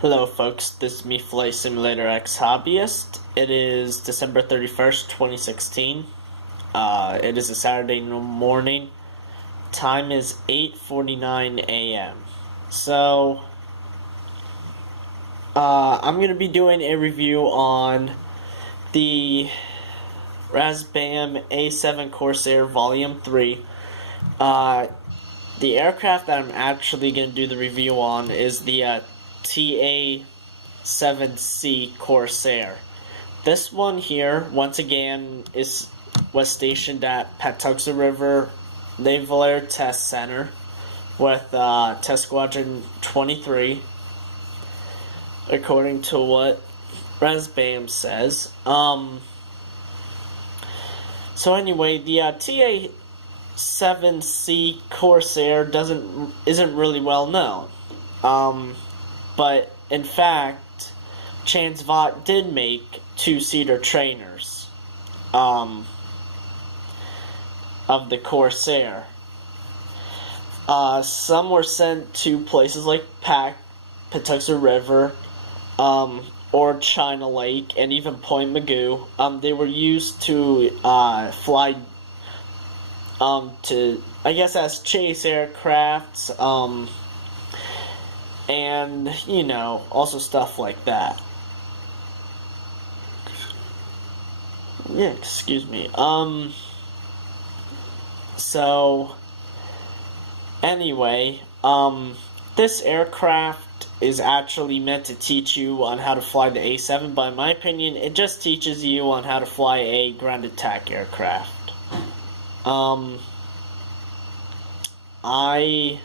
Hello folks, this is me, Flight Simulator X Hobbyist. It is December 31st, 2016. It is a Saturday morning. Time is 8:49 a.m. So, I'm going to be doing a review on the Razbam A-7 Corsair Volume 3. The aircraft that I'm actually going to do the review on is the TA-7C Corsair. This one here, once again, was stationed at Patuxent River Naval Air Test Center with Test Squadron 23, according to what Razbam says. So anyway, the TA-7C Corsair isn't really well known. But in fact, Chance Vought did make two-seater trainers of the Corsair. Some were sent to places like Patuxent River, or China Lake, and even Point Magoo. They were used to fly to, I guess, as chase aircrafts, and, you know, also stuff like that. Yeah, excuse me. So, anyway, this aircraft is actually meant to teach you on how to fly the A-7, but in my opinion, it just teaches you on how to fly a ground attack aircraft. I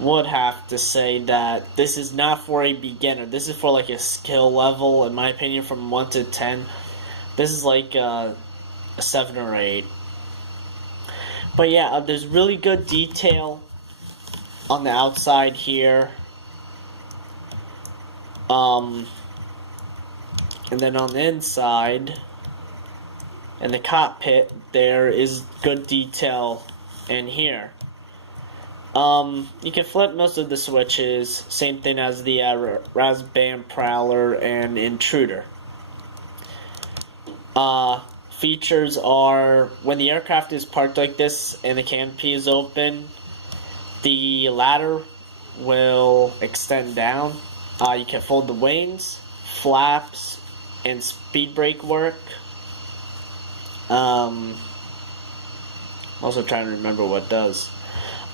would have to say that this is not for a beginner. This is for like a skill level, in my opinion, from 1 to 10. This is like a 7 or 8. But yeah, there's really good detail on the outside here. And then on the inside, in the cockpit, there is good detail in here. You can flip most of the switches, same thing as the Razbam Prowler and Intruder. Features are, when the aircraft is parked like this and the canopy is open, the ladder will extend down. You can fold the wings, flaps, and speed brake work. I'm also trying to remember what it does.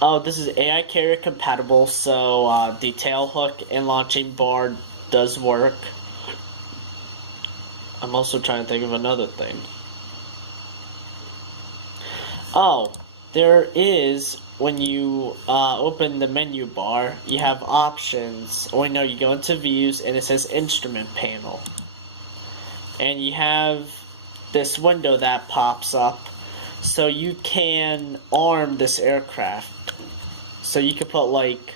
Oh, this is AI carrier compatible, so the tail hook and launching bar does work. I'm also trying to think of another thing. Oh, there is, when you open the menu bar, you have options. Oh, no, you go into views and it says instrument panel. And you have this window that pops up, so you can arm this aircraft. So you could put like,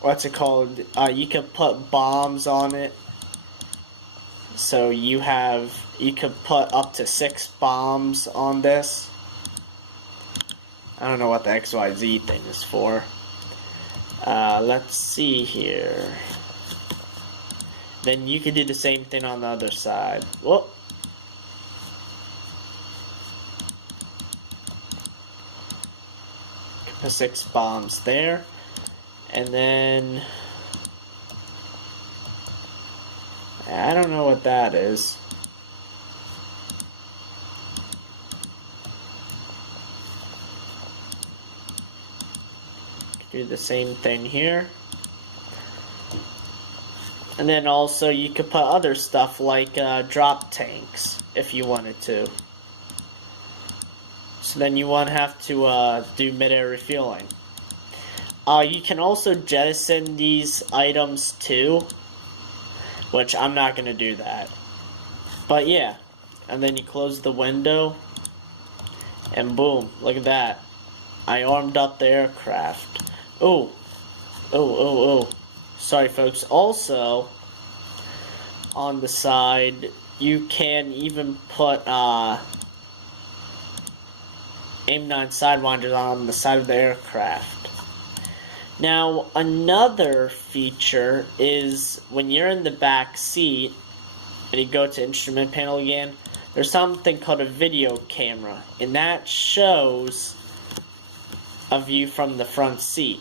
what's it called? You could put bombs on it. So you could put up to 6 bombs on this. I don't know what the XYZ thing is for. Let's see here. Then you could do the same thing on the other side. Whoop. Put 6 bombs there, and then I don't know what that is. Do the same thing here, and then also you could put other stuff like drop tanks if you wanted to. So then you won't have to do mid-air refueling. You can also jettison these items too, which I'm not going to do that. But yeah, and then you close the window, and boom, look at that. I armed up the aircraft. Oh. Sorry folks. Also, on the side, you can even put AIM-9 Sidewinders on the side of the aircraft. Now, another feature is when you're in the back seat and you go to instrument panel again, there's something called a video camera, and that shows a view from the front seat.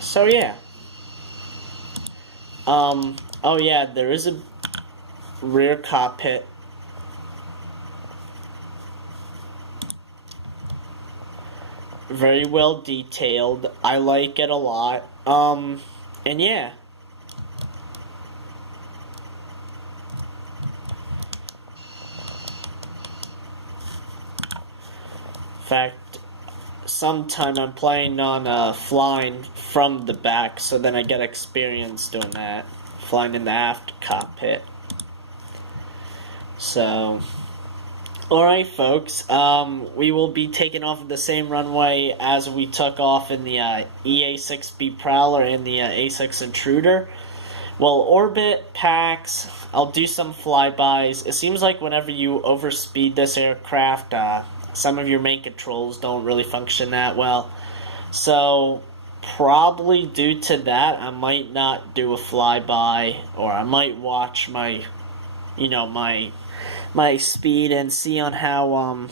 So yeah. Oh yeah, there is a rear cockpit. Very well detailed. I like it a lot. And yeah. In fact, sometime I'm planning on flying from the back, so then I get experience doing that. Flying in the aft cockpit. So, alright folks, we will be taking off of the same runway as we took off in the EA-6B Prowler and the A-6 Intruder. We'll orbit, PAX, I'll do some flybys. It seems like whenever you overspeed this aircraft, some of your main controls don't really function that well. So, probably due to that, I might not do a flyby, or I might watch my, my speed and see on how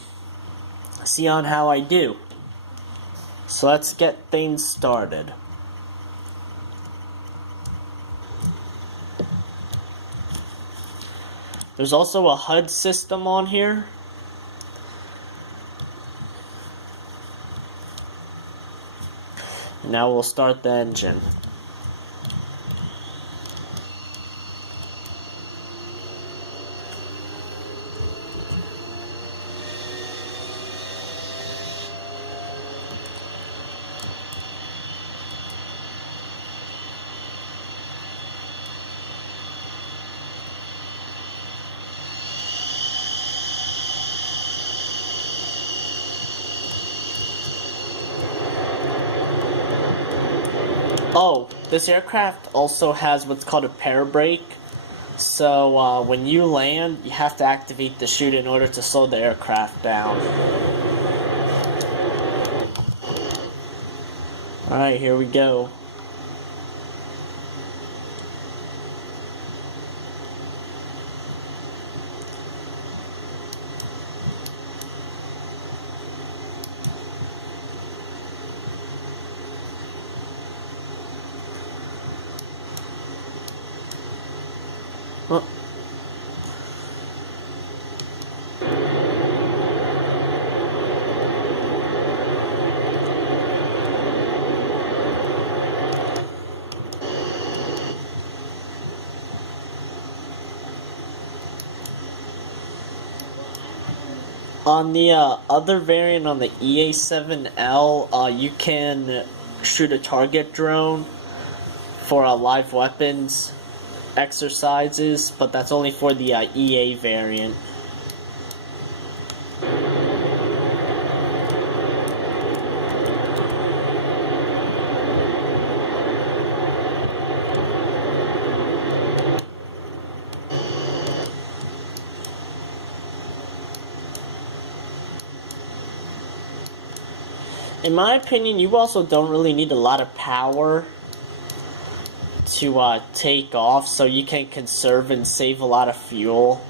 I do. So let's get things started. There's also a HUD system on here. Now we'll start the engine. Oh, this aircraft also has what's called a parabrake. So when you land, you have to activate the chute in order to slow the aircraft down. Alright, here we go. On the other variant, on the EA-7L, you can shoot a target drone for live weapons exercises, but that's only for the EA variant. In my opinion, you also don't really need a lot of power to take off, so you can conserve and save a lot of fuel.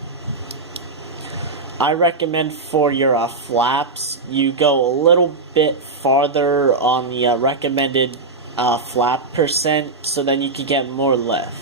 I recommend for your flaps, you go a little bit farther on the recommended flap percent, so then you can get more lift.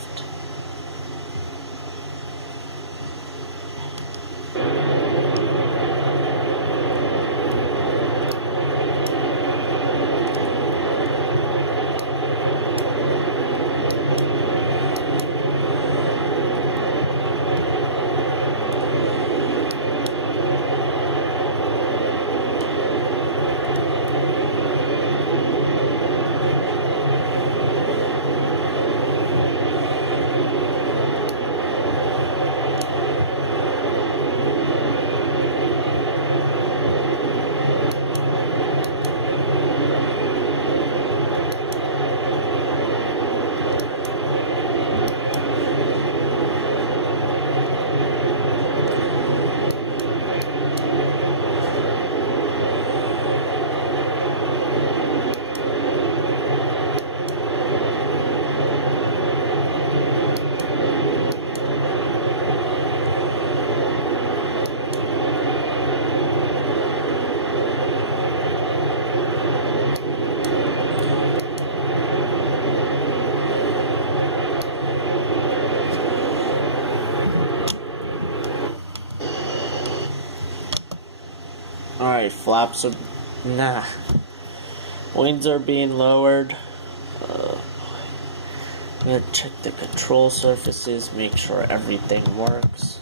Alright, flaps are... Nah. Wings are being lowered. I'm gonna check the control surfaces, make sure everything works.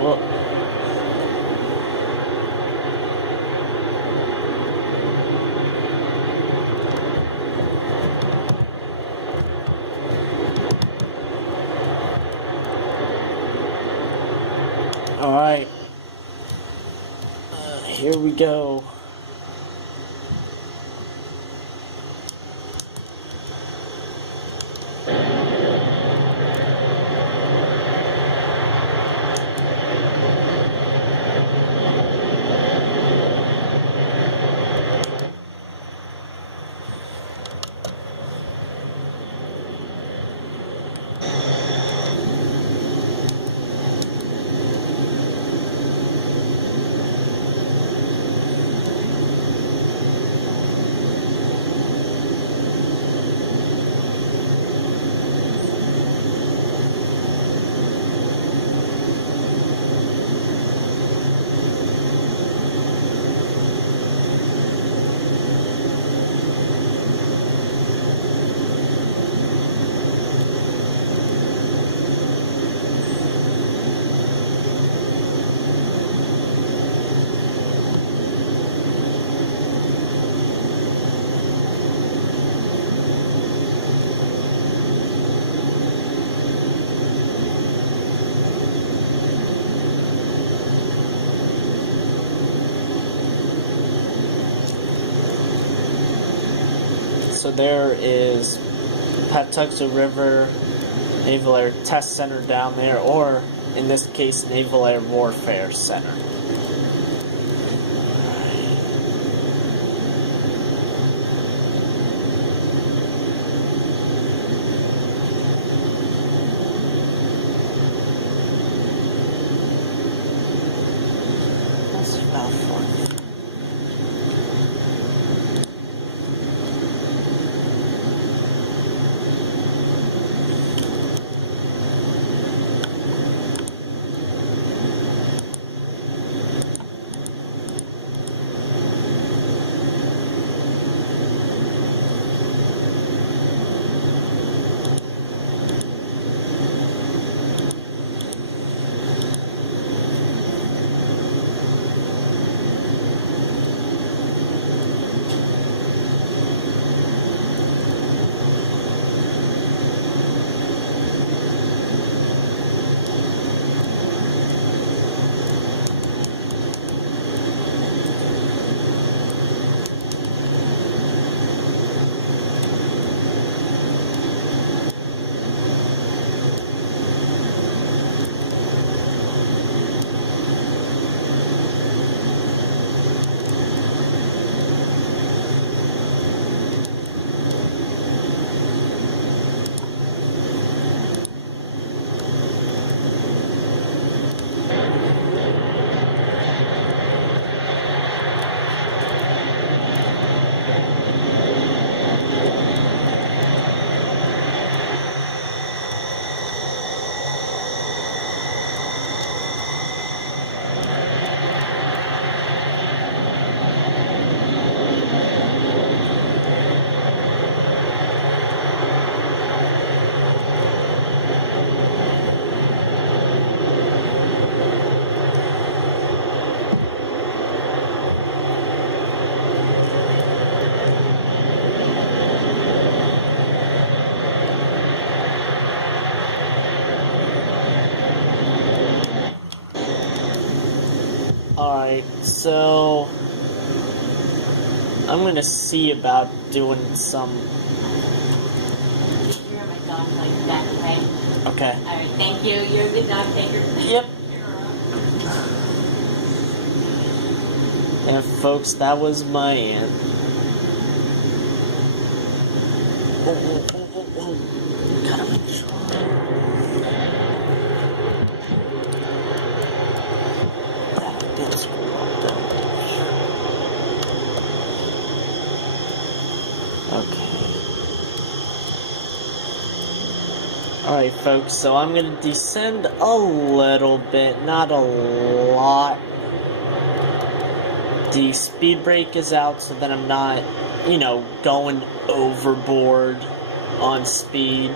Well, alright. Here we go. So there is Patuxent River Naval Air Test Center down there, or in this case, Naval Air Warfare Center. That's about fun. Alright, so I'm gonna see about doing some. You're my dog like that, okay? Okay. Alright, thank you. You're a good dog taker. Yep. And folks, that was my aunt. Oh. Gotta make sure. That did screw up though. Okay. Alright folks, so I'm going to descend a little bit, not a lot. The speed brake is out so that I'm not, going overboard on speed.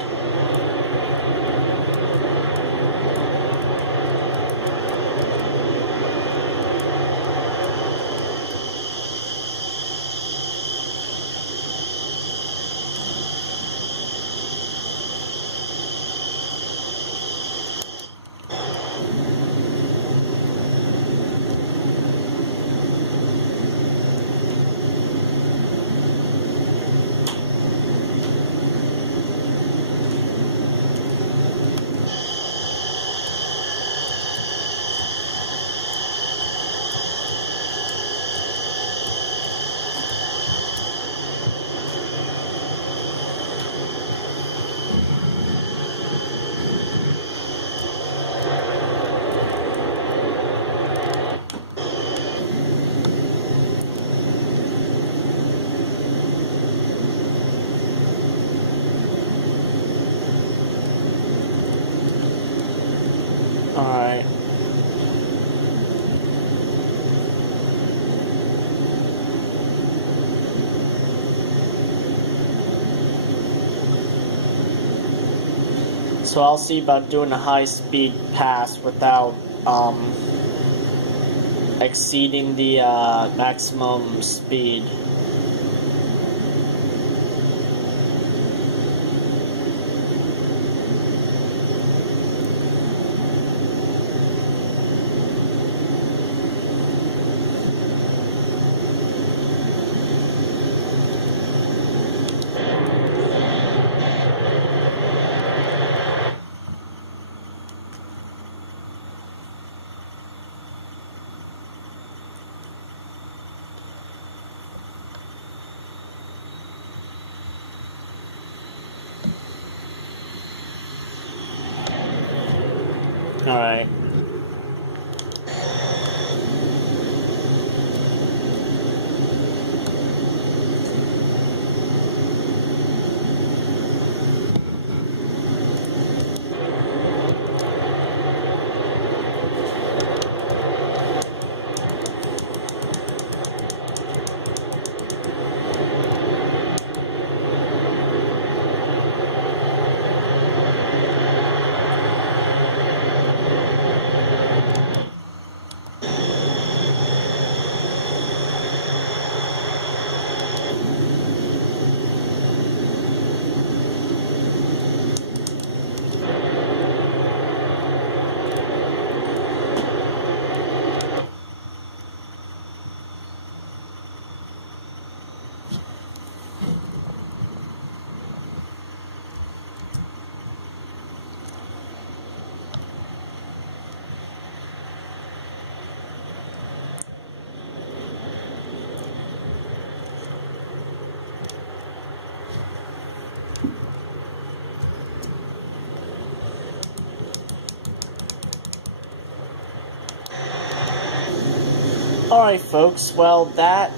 Alright. So I'll see about doing a high-speed pass without, exceeding the, maximum speed. Alright. Alright folks, well that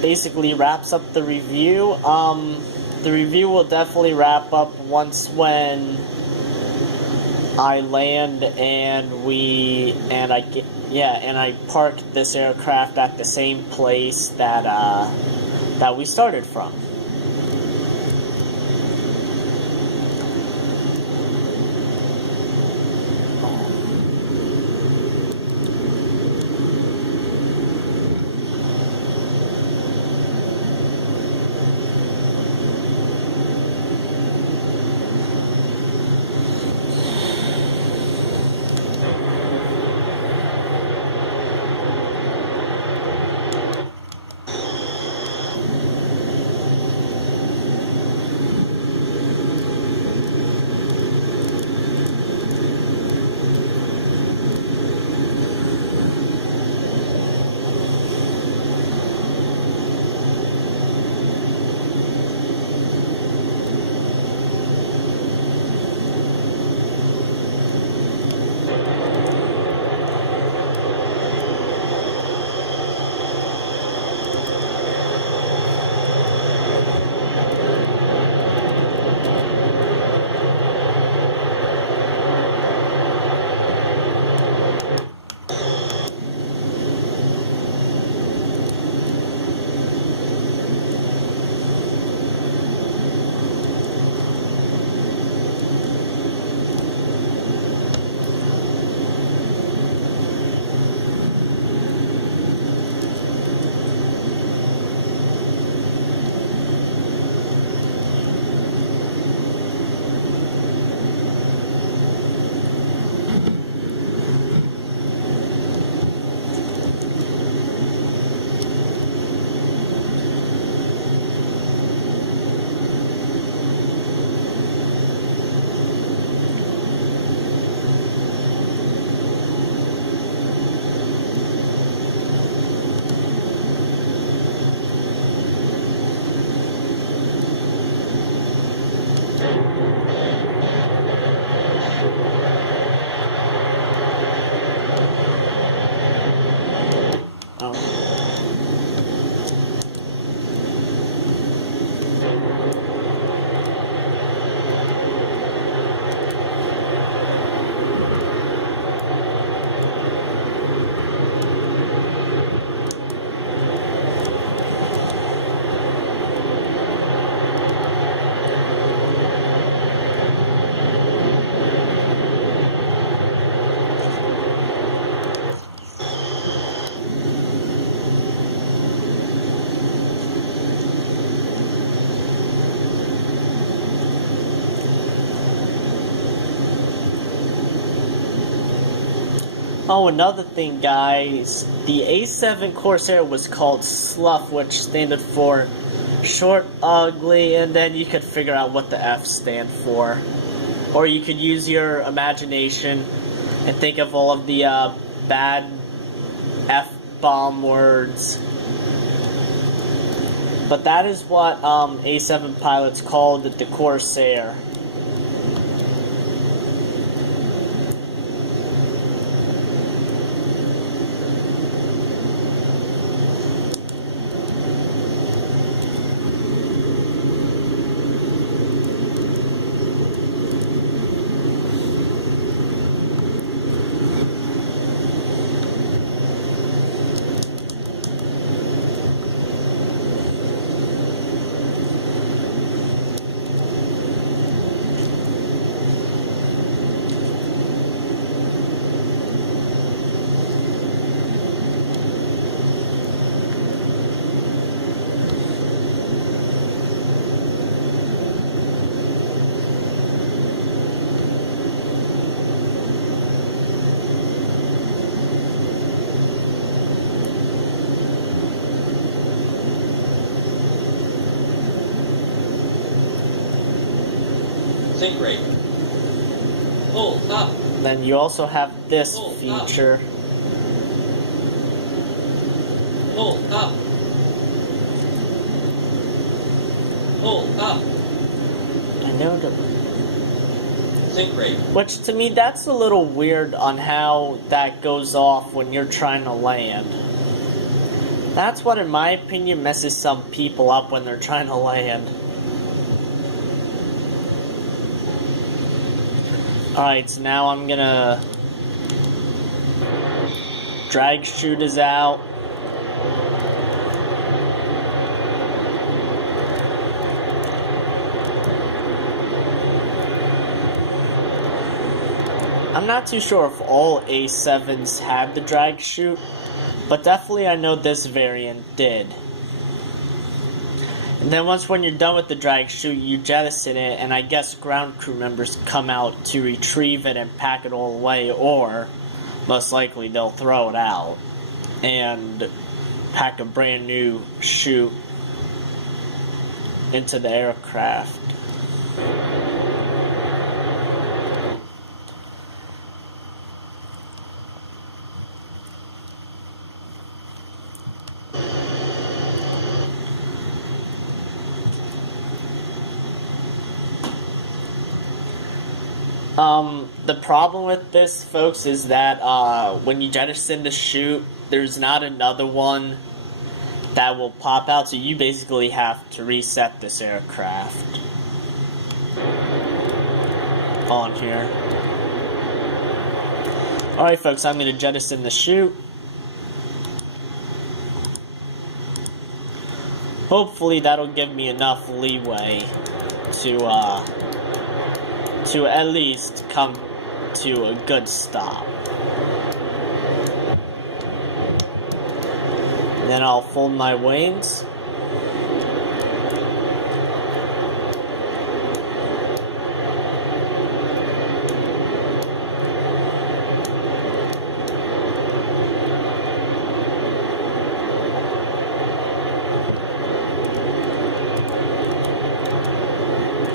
basically wraps up the review. The review will definitely wrap up once when I land and I park this aircraft at the same place that we started from. Oh, another thing, guys. The A-7 Corsair was called Slough, which standed for short, ugly, and then you could figure out what the F stand for. Or you could use your imagination and think of all of the bad F-bomb words. But that is what A-7 pilots called the Corsair. Sink rate. Pull up. Then you also have this feature. Pull up. Pull up. I know the... Sink rate. Which, to me, that's a little weird on how that goes off when you're trying to land. That's what, in my opinion, messes some people up when they're trying to land. Alright, so now I'm gonna... Drag Chute is out. I'm not too sure if all A7s had the drag chute, but definitely I know this variant did. And then when you're done with the drag chute, you jettison it, and I guess ground crew members come out to retrieve it and pack it all away, or most likely they'll throw it out and pack a brand new chute into the aircraft. The problem with this, folks, is that when you jettison the chute, there's not another one that will pop out, so you basically have to reset this aircraft on here. Alright, folks, I'm going to jettison the chute. Hopefully that'll give me enough leeway to at least come to a good stop. And then I'll fold my wings.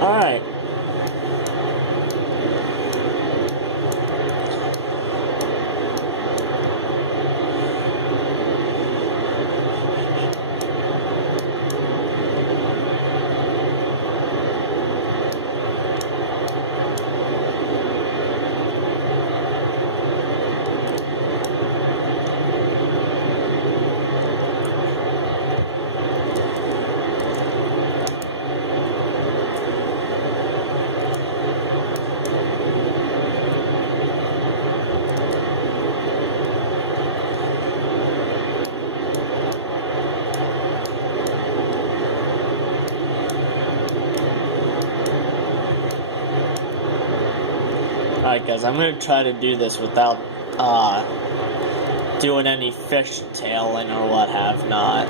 Alright. Alright guys, I'm going to try to do this without doing any fishtailing or what have not.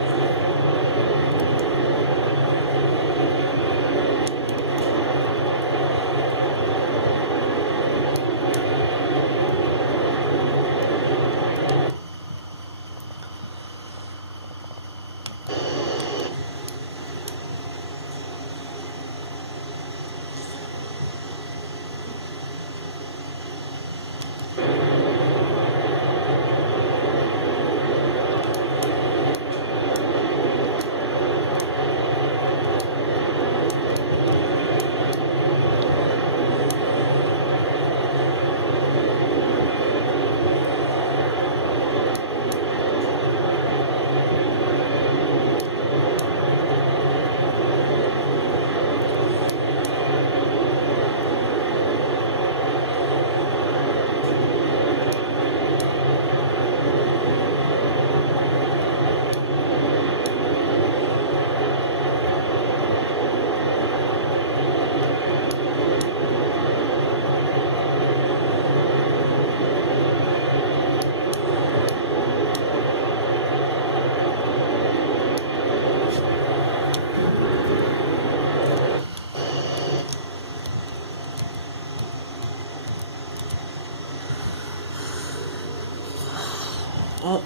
Oh.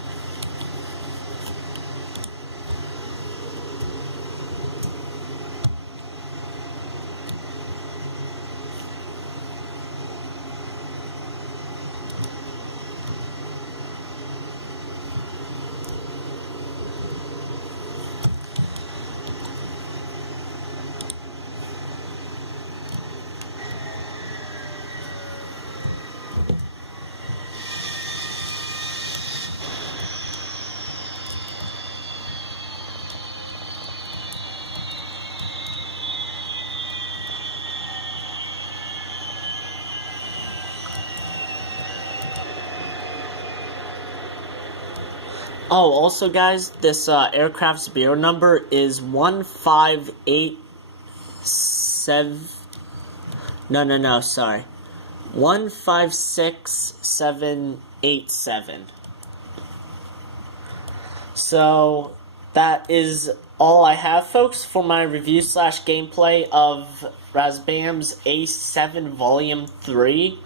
Oh, also, guys, this aircraft's bureau number is 1587. No, sorry. 156787. So, that is all I have, folks, for my review/gameplay of Razbam's A-7 Volume 3.